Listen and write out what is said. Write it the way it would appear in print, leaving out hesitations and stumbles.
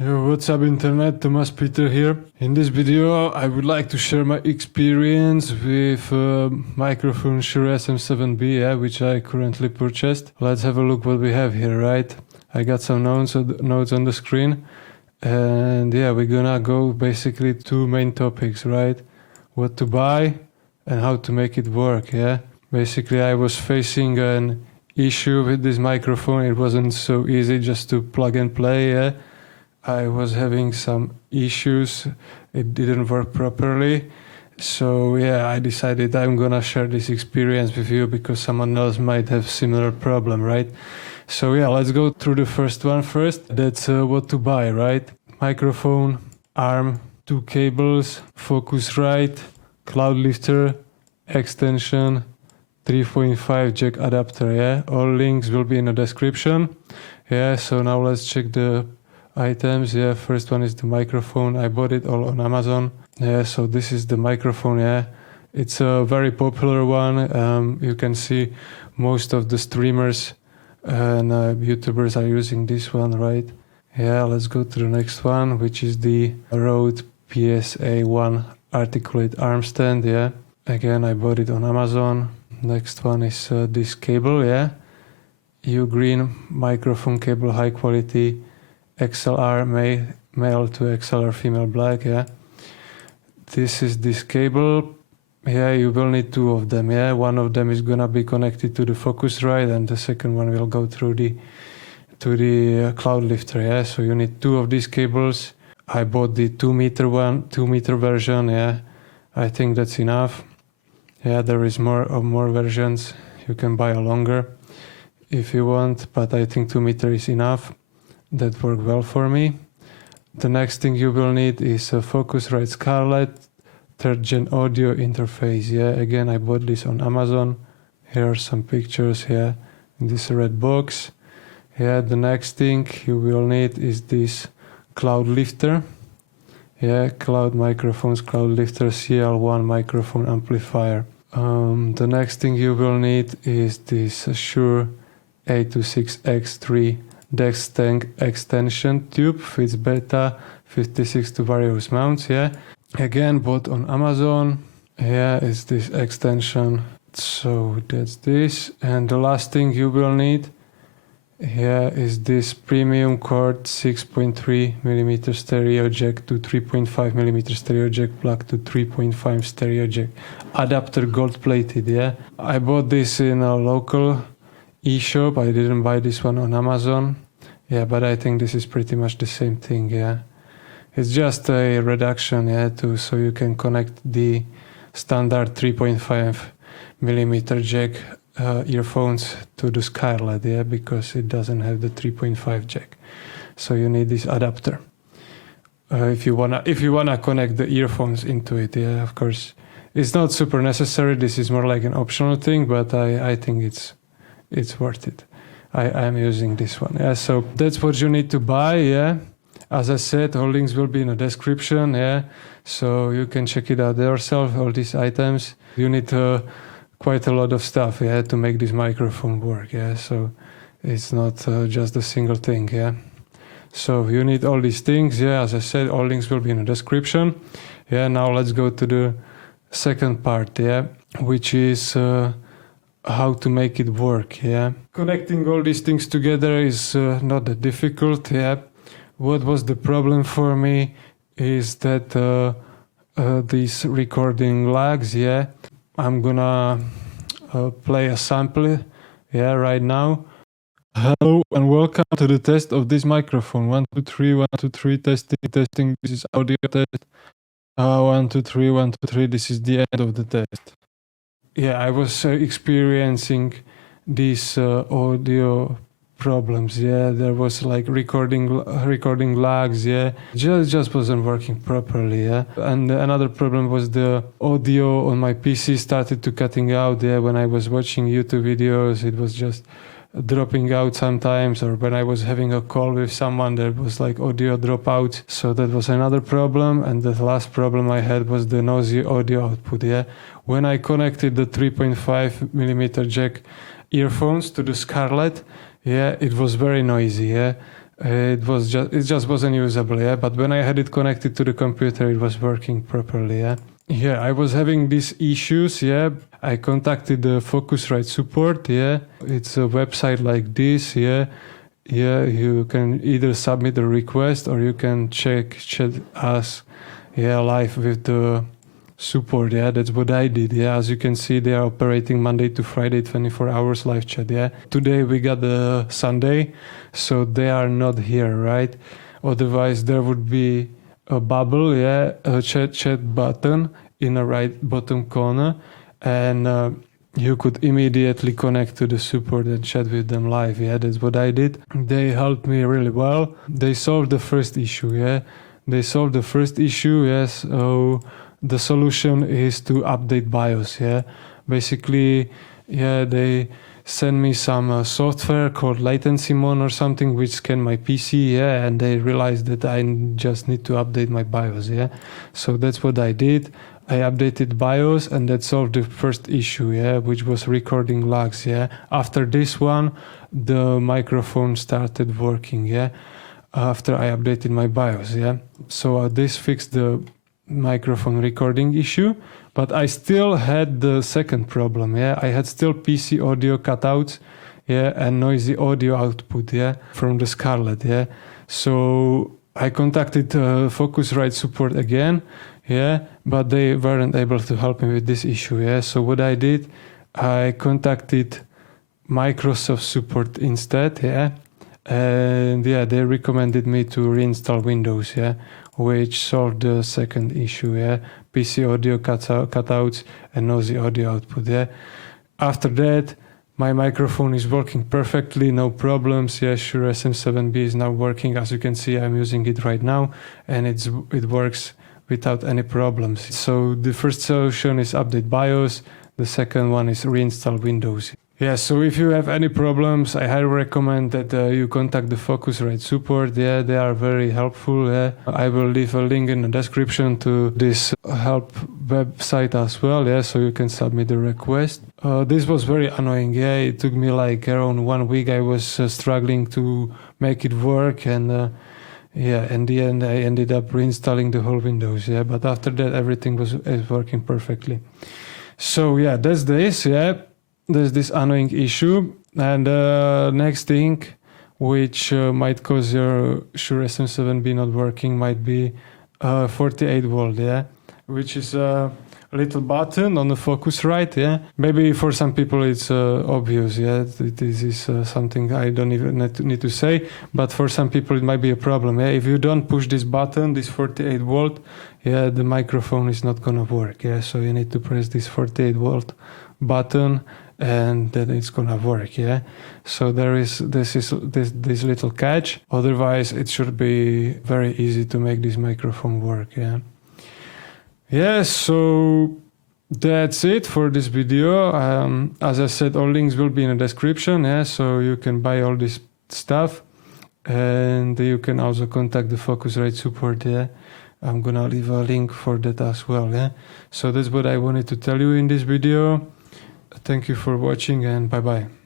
Yo, what's up internet, Tomas Peter here. In this video I would like to share my experience with microphone Shure SM7B, which I currently purchased. Let's have a look what we have here, right? I got some notes on the screen, and yeah, we're gonna go basically two main topics, right? What to buy and how to make it work, yeah? Basically I was facing an issue with this microphone. It wasn't so easy just to plug and play, yeah? I was having some issues, it didn't work properly, so yeah, I decided I'm gonna share this experience with you because someone else might have similar problem, right? So yeah, let's go through the first one first. That's what to buy, right? Microphone, arm, two cables, FOCUSRITE, cloud lifter, extension, 3.5 jack adapter, yeah? All links will be in the description. Yeah, so now let's check the items. Yeah, first one is the microphone. I bought it all on Amazon. Yeah, so this is the microphone. Yeah, it's a very popular one. You can see most of the streamers and YouTubers are using this one, right? Yeah, let's go to the next one, which is the Rode PSA1 articulate arm stand. Yeah, again I bought it on Amazon. Next one is this cable. Yeah, U-green microphone cable, high quality, XLR male to XLR female black. Yeah, this is this cable. Yeah, you will need two of them. Yeah, one of them is gonna be connected to the Focusrite and the second one will go through the cloud lifter. Yeah, so you need two of these cables. I bought the 2 meter version. Yeah, I think that's enough. Yeah, there is more versions. You can buy a longer if you want, but I think 2 meter is enough. That worked well for me. The next thing you will need is a Focusrite Scarlett 3rd gen audio interface. Yeah, again I bought this on Amazon. Here are some pictures here in this red box. Yeah, the next thing you will need is this cloud lifter. Yeah, cloud microphones, cloud lifter, CL1 microphone amplifier. The next thing you will need is this Shure A26X3 DEX tank extension tube, fits beta 56 to various mounts. Yeah, again bought on Amazon. Yeah, it's this extension, so that's this. And the last thing you will need here is this premium cord 6.3mm stereo jack to 3.5mm stereo jack plug to 3.5 stereo jack adapter, gold plated. Yeah, I bought this in a local e-shop. I didn't buy this one on Amazon. Yeah, but I think this is pretty much the same thing. Yeah, it's just a reduction, yeah, so you can connect the standard 3.5mm jack earphones to the Scarlett, yeah, because it doesn't have the 3.5 jack. So you need this adapter if you wanna connect the earphones into it. Yeah, of course, it's not super necessary. This is more like an optional thing, but I think it's worth it. I am using this one. Yeah, so that's what you need to buy. Yeah, as I said, all links will be in the description. Yeah, so you can check it out yourself, all these items. You need quite a lot of stuff, yeah, to make this microphone work. Yeah, so it's not just a single thing. Yeah, so you need all these things. Yeah, as I said, all links will be in the description. Yeah, now let's go to the second part. Yeah, which is how to make it work. Yeah, connecting all these things together is not that difficult. Yeah, what was the problem for me is that these recording lags. Yeah, I'm gonna play a sample, yeah, right now. Hello and welcome to the test of this microphone. 1 2 3 1 2 3 testing. This is audio test. 1 2 3 1 2 3. This is the end of the test. Yeah, I was experiencing these audio problems. Yeah, there was like recording lags. Yeah, just wasn't working properly. Yeah, and another problem was the audio on my PC started to cutting out. Yeah, when I was watching YouTube videos, it was just dropping out sometimes, or when I was having a call with someone, there was like audio dropout. So that was another problem. And the last problem I had was the noisy audio output. Yeah, when I connected the 3.5mm jack earphones to the Scarlett, yeah, it was very noisy. Yeah, it just wasn't usable, yeah. But when I had it connected to the computer, it was working properly, yeah. Yeah, I was having these issues, yeah. I contacted the Focusrite support, yeah. It's a website like this, yeah. Yeah, you can either submit a request or you can chat us, yeah, live with the support, yeah. That's what I did, yeah. As you can see, they are operating Monday to Friday, 24 hours live chat, yeah. Today we got the Sunday, so they are not here, right? Otherwise there would be a bubble, yeah, a chat button in the right bottom corner, and you could immediately connect to the support and chat with them live, yeah. That's what I did. They helped me really well. They solved the first issue, yeah. They solved the first issue, yes. So the solution is to update BIOS, yeah. Basically, yeah, they send me some software called Latency Mon or something, which scan my PC, yeah, and they realized that I just need to update my BIOS, yeah. So that's what I did. I updated BIOS and that solved the first issue, yeah, which was recording lags, yeah. After this one, the microphone started working, yeah, after I updated my BIOS, yeah. So this fixed the microphone recording issue, but I still had the second problem, yeah. I had still PC audio cutouts, yeah, and noisy audio output, yeah, from the Scarlett, yeah. So I contacted Focusrite support again, yeah, but they weren't able to help me with this issue, yeah. So what I did, I contacted Microsoft support instead, yeah, and yeah, they recommended me to reinstall Windows, yeah, which solved the second issue, yeah, PC audio cutouts and noisy audio output, yeah. After that, my microphone is working perfectly, no problems, yeah. Shure SM7B is now working, as you can see. I'm using it right now, and it works without any problems. So the first solution is update BIOS, the second one is reinstall Windows. Yeah, so if you have any problems, I highly recommend that you contact the Focusrite support. Yeah, they are very helpful. Yeah, I will leave a link in the description to this help website as well. Yeah, so you can submit a request. This was very annoying. Yeah, it took me like around 1 week. I was struggling to make it work, and yeah, in the end, I ended up reinstalling the whole Windows. Yeah, but after that, everything is working perfectly. So yeah, that's this. Yeah. There's this annoying issue, and next thing which might cause your Shure SM7B not working might be 48 volt, yeah, which is a little button on the Focusrite, yeah. Maybe for some people it's obvious, yeah, this is something I don't even need to say, but for some people it might be a problem, yeah. If you don't push this button, this 48 volt, yeah, the microphone is not gonna work, yeah. So you need to press this 48 volt button, and then it's gonna work, yeah. So there is this little catch. Otherwise, it should be very easy to make this microphone work, yeah. Yeah, so that's it for this video. As I said, all links will be in the description, yeah. So you can buy all this stuff, and you can also contact the Focusrite support, yeah. I'm gonna leave a link for that as well, yeah. So that's what I wanted to tell you in this video. Thank you for watching, and bye bye.